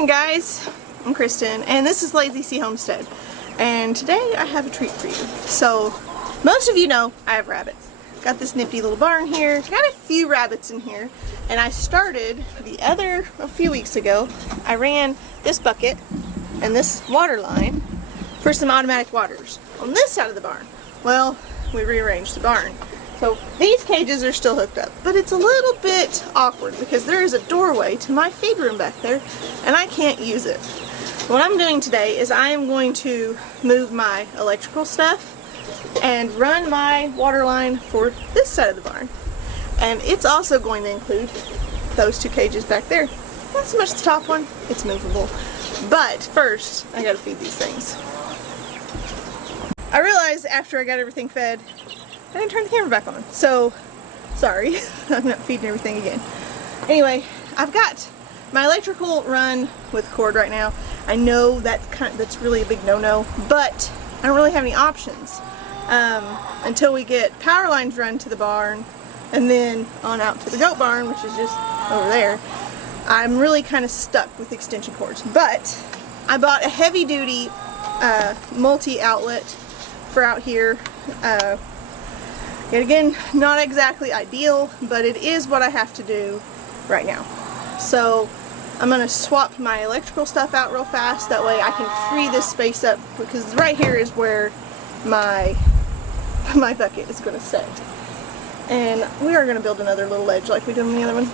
Morning guys, I'm Kristen and this is Lazy Sea Homestead, and today I have a treat for you. So most of you know I have rabbits. Got this nifty little barn here, got a few rabbits in here, and I started a few weeks ago. I ran this bucket and this water line for some automatic waters on this side of the barn. Well, we rearranged the barn. So these cages are still hooked up, but it's a little bit awkward because there is a doorway to my feed room back there and I can't use it. What I'm doing today is I am going to move my electrical stuff and run my water line for this side of the barn. And it's also going to include those two cages back there. Not so much the top one, it's movable. But first, I gotta feed these things. I realized after I got everything fed, I didn't turn the camera back on, so sorry. I'm not feeding everything again. Anyway, I've got my electrical run with cord right now. I know that's really a big no-no, but I don't really have any options until we get power lines run to the barn and then on out to the goat barn, which is just over there. I'm really kind of stuck with extension cords, but I bought a heavy-duty multi-outlet for out here. Yet again, not exactly ideal, but it is what I have to do right now. So I'm going to swap my electrical stuff out real fast, that way I can free this space up, because right here is where my bucket is going to sit. And we are going to build another little ledge like we did on the other one.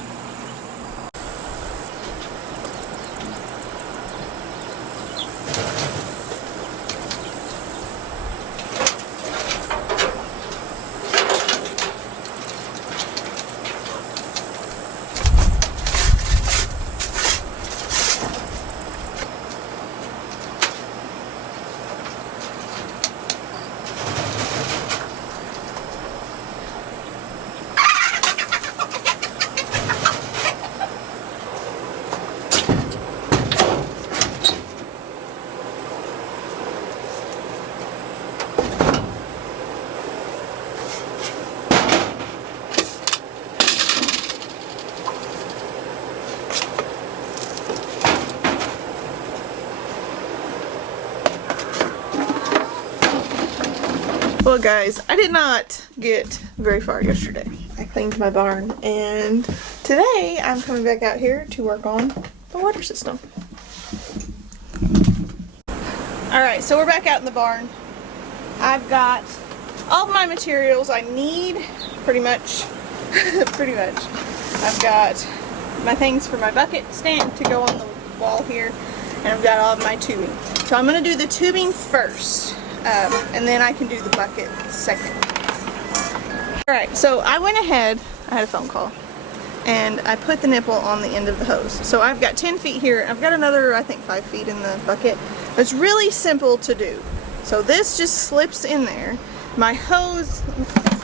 Well guys, I did not get very far yesterday. I cleaned my barn and today I'm coming back out here to work on the water system. Alright, so we're back out in the barn. I've got all of my materials I need, pretty much. I've got my things for my bucket stand to go on the wall here, and I've got all of my tubing. So I'm going to do the tubing first. And then I can do the bucket second. Alright, so I went ahead, I had a phone call, and I put the nipple on the end of the hose. So I've got 10 feet here, I've got another, I think 5 feet in the bucket. It's really simple to do. So this just slips in there. My hose,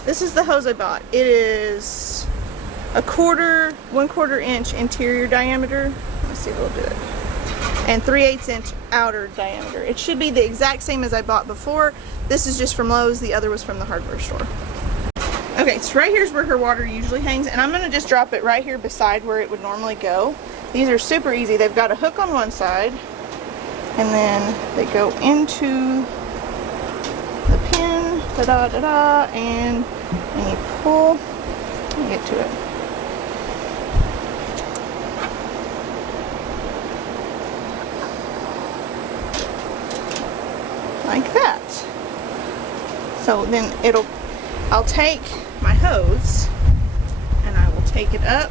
this is the hose I bought. It is a 1/4 inch interior diameter. Let's see if we'll do it. And 3/8 inch outer diameter. It should be the exact same as I bought before. This is just from Lowe's, the other was from the hardware store. Okay, so right here's where her water usually hangs, and I'm going to just drop it right here beside where it would normally go. These are super easy. They've got a hook on one side, and then they go into the pin, da-da-da-da, and you pull, and get to it. Like that. So then I'll take my hose and I will take it up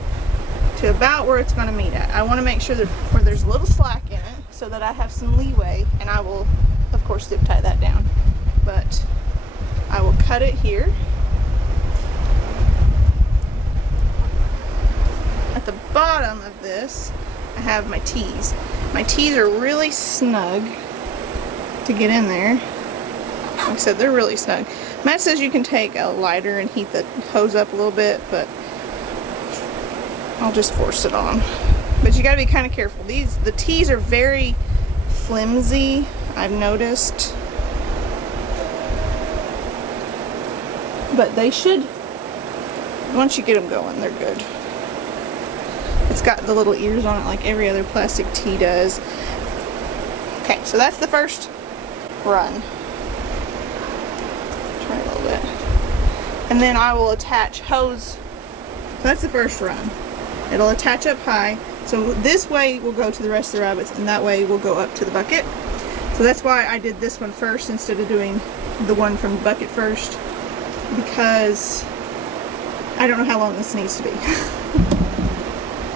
to about where it's going to meet at. I want to make sure that where there's a little slack in it so that I have some leeway, and I will of course zip tie that down. But I will cut it here. At the bottom of this I have my T's. My T's are really snug to get in there. Like I said, they're really snug. Matt says you can take a lighter and heat the hose up a little bit, but I'll just force it on. But you gotta be kind of careful. The T's are very flimsy, I've noticed. But they should, once you get them going, they're good. It's got the little ears on it like every other plastic tee does. Okay, so that's the first run. Try a little bit. And then I will attach hose. So that's the first run. It'll attach up high. So this way will go to the rest of the rabbits, and that way will go up to the bucket. So that's why I did this one first instead of doing the one from the bucket first, because I don't know how long this needs to be.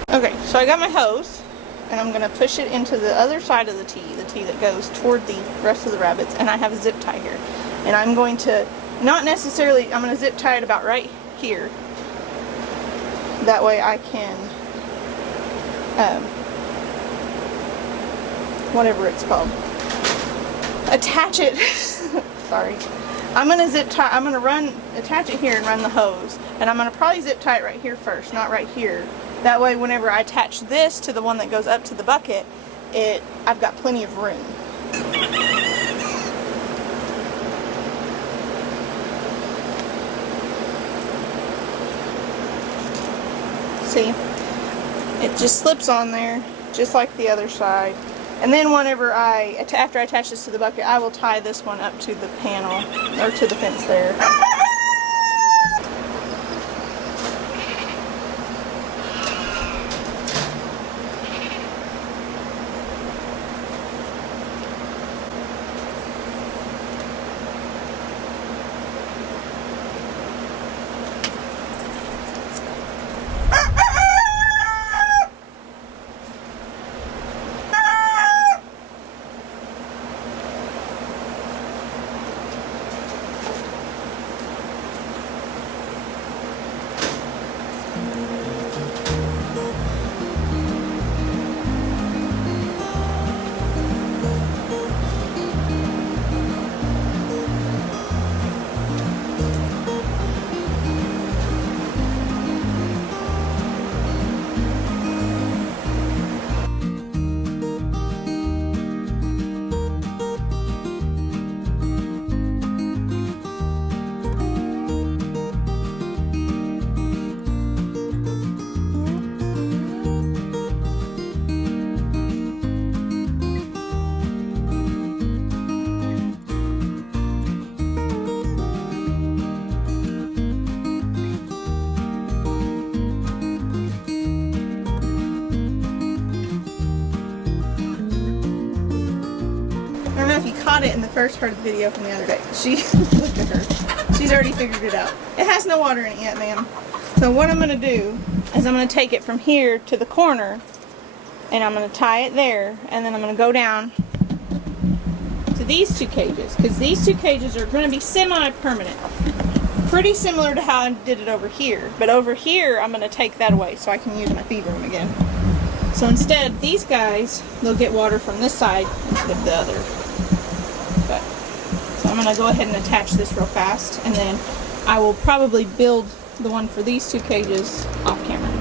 Okay, so I got my hose, and I'm going to push it into the other side of the tee that goes toward the rest of the rabbits, and I have a zip tie here. And I'm going to, not necessarily, I'm going to zip tie it about right here. That way I can, whatever it's called, attach it. Sorry. I'm going to zip tie, I'm going to attach it here and run the hose. And I'm going to probably zip tie it right here first, not right here. That way whenever I attach this to the one that goes up to the bucket, I've got plenty of room. See? It just slips on there, just like the other side. And then whenever after I attach this to the bucket, I will tie this one up to the panel, or to the fence there. Caught it in the first part of the video from the other day. Look at her. She's already figured it out. It has no water in it yet, ma'am. So what I'm going to do is I'm going to take it from here to the corner, and I'm going to tie it there, and then I'm going to go down to these two cages, because these two cages are going to be semi-permanent. Pretty similar to how I did it over here, but over here I'm going to take that away so I can use my feed room again. So instead, these guys, they'll get water from this side instead of the other. So I'm going to go ahead and attach this real fast, and then I will probably build the one for these two cages off camera.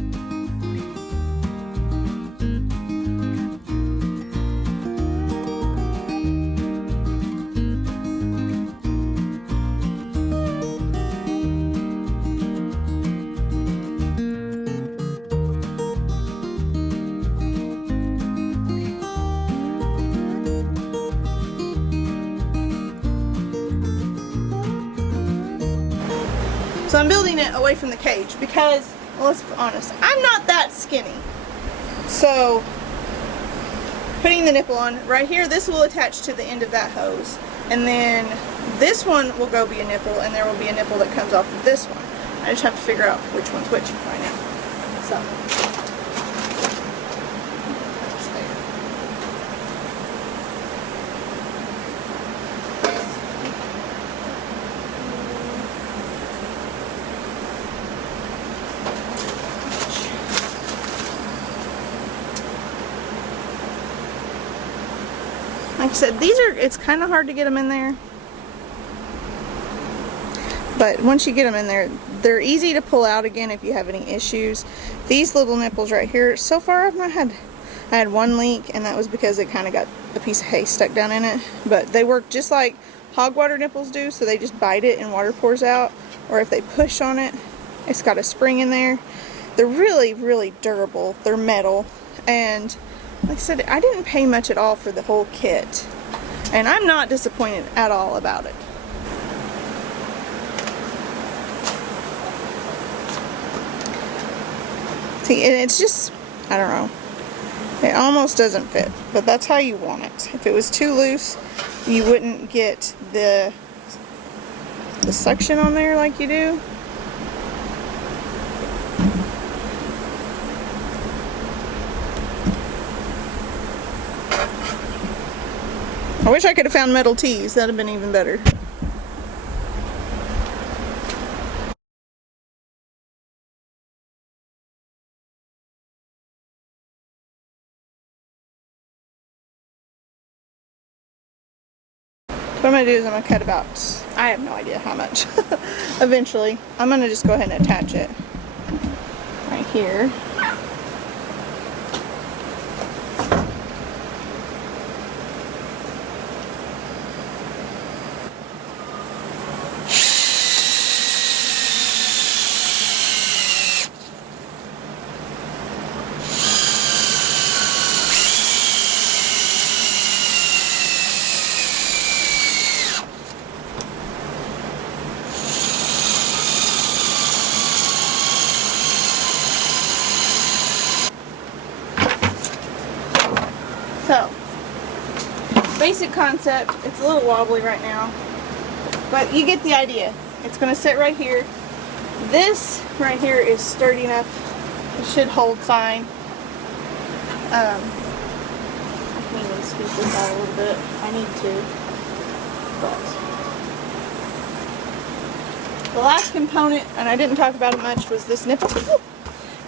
So I'm building it away from the cage because, well, let's be honest, I'm not that skinny. So putting the nipple on right here, this will attach to the end of that hose, and then this one will go be a nipple, and there will be a nipple that comes off of this one. I just have to figure out which one's which right now. So like I said, it's kind of hard to get them in there, but once you get them in there, they're easy to pull out again if you have any issues. These little nipples right here, so far I had one leak, and that was because it kind of got a piece of hay stuck down in it, but they work just like hog water nipples do, so they just bite it and water pours out, or if they push on it, it's got a spring in there, They're really, really durable. They're metal, and like I said, I didn't pay much at all for the whole kit, and I'm not disappointed at all about it. See, and it's just, I don't know, it almost doesn't fit, but that's how you want it. If it was too loose, you wouldn't get the suction on there like you do. I wish I could have found metal tees. That'd have been even better. What I'm going to do is I'm going to cut about, I have no idea how much, eventually. I'm going to just go ahead and attach it right here. So, basic concept, it's a little wobbly right now, but you get the idea. It's going to sit right here. This right here is sturdy enough. It should hold fine. I can even scoop this out a little bit. I need to. But the last component, and I didn't talk about it much, was this nipple.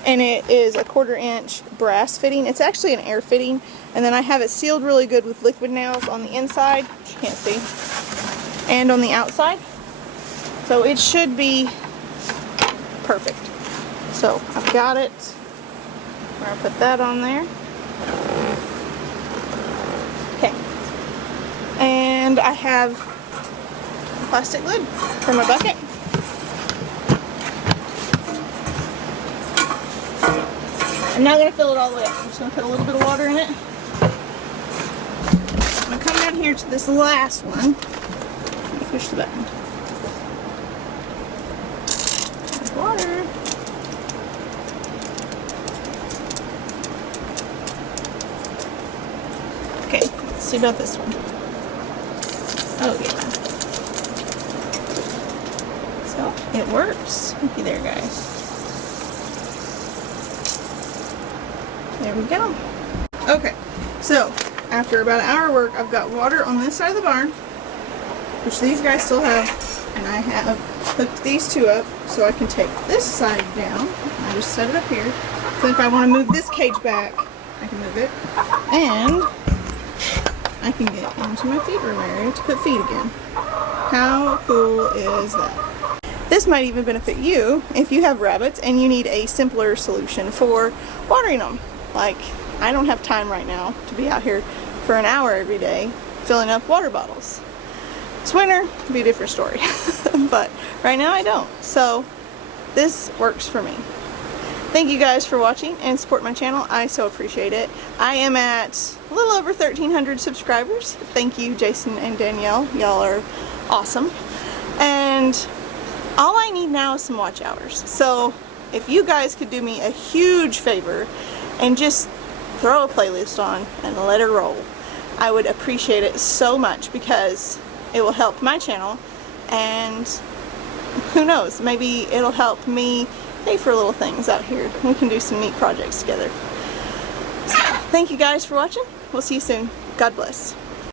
And it is a 1/4 inch brass fitting. It's actually an air fitting, and then I have it sealed really good with liquid nails on the inside, which you can't see, and on the outside. So it should be perfect. So I've got it. I'm going to put that on there. Okay. And I have a plastic lid for my bucket. I'm not going to fill it all the way up. I'm just going to put a little bit of water in it. I'm going to come down here to this last one. Let me push the button. There's water. Okay, let's see about this one. Oh yeah. So, it works. Looky there, guys. There we go. Okay, so after about an hour of work, I've got water on this side of the barn, which these guys still have, and I have hooked these two up so I can take this side down. I just set it up here. So if I want to move this cage back, I can move it, and I can get into my feed room area to put feed again. How cool is that? This might even benefit you if you have rabbits and you need a simpler solution for watering them. Like, I don't have time right now to be out here for an hour every day filling up water bottles. It's winter, it'd be a different story. But right now I don't. So this works for me. Thank you guys for watching and support my channel. I so appreciate it. I am at a little over 1,300 subscribers. Thank you, Jason and Danielle. Y'all are awesome. And all I need now is some watch hours. So if you guys could do me a huge favor and just throw a playlist on and let it roll, I would appreciate it so much, because it will help my channel, and who knows, maybe it'll help me pay for little things out here. We can do some neat projects together. So, thank you guys for watching. We'll see you soon. God bless.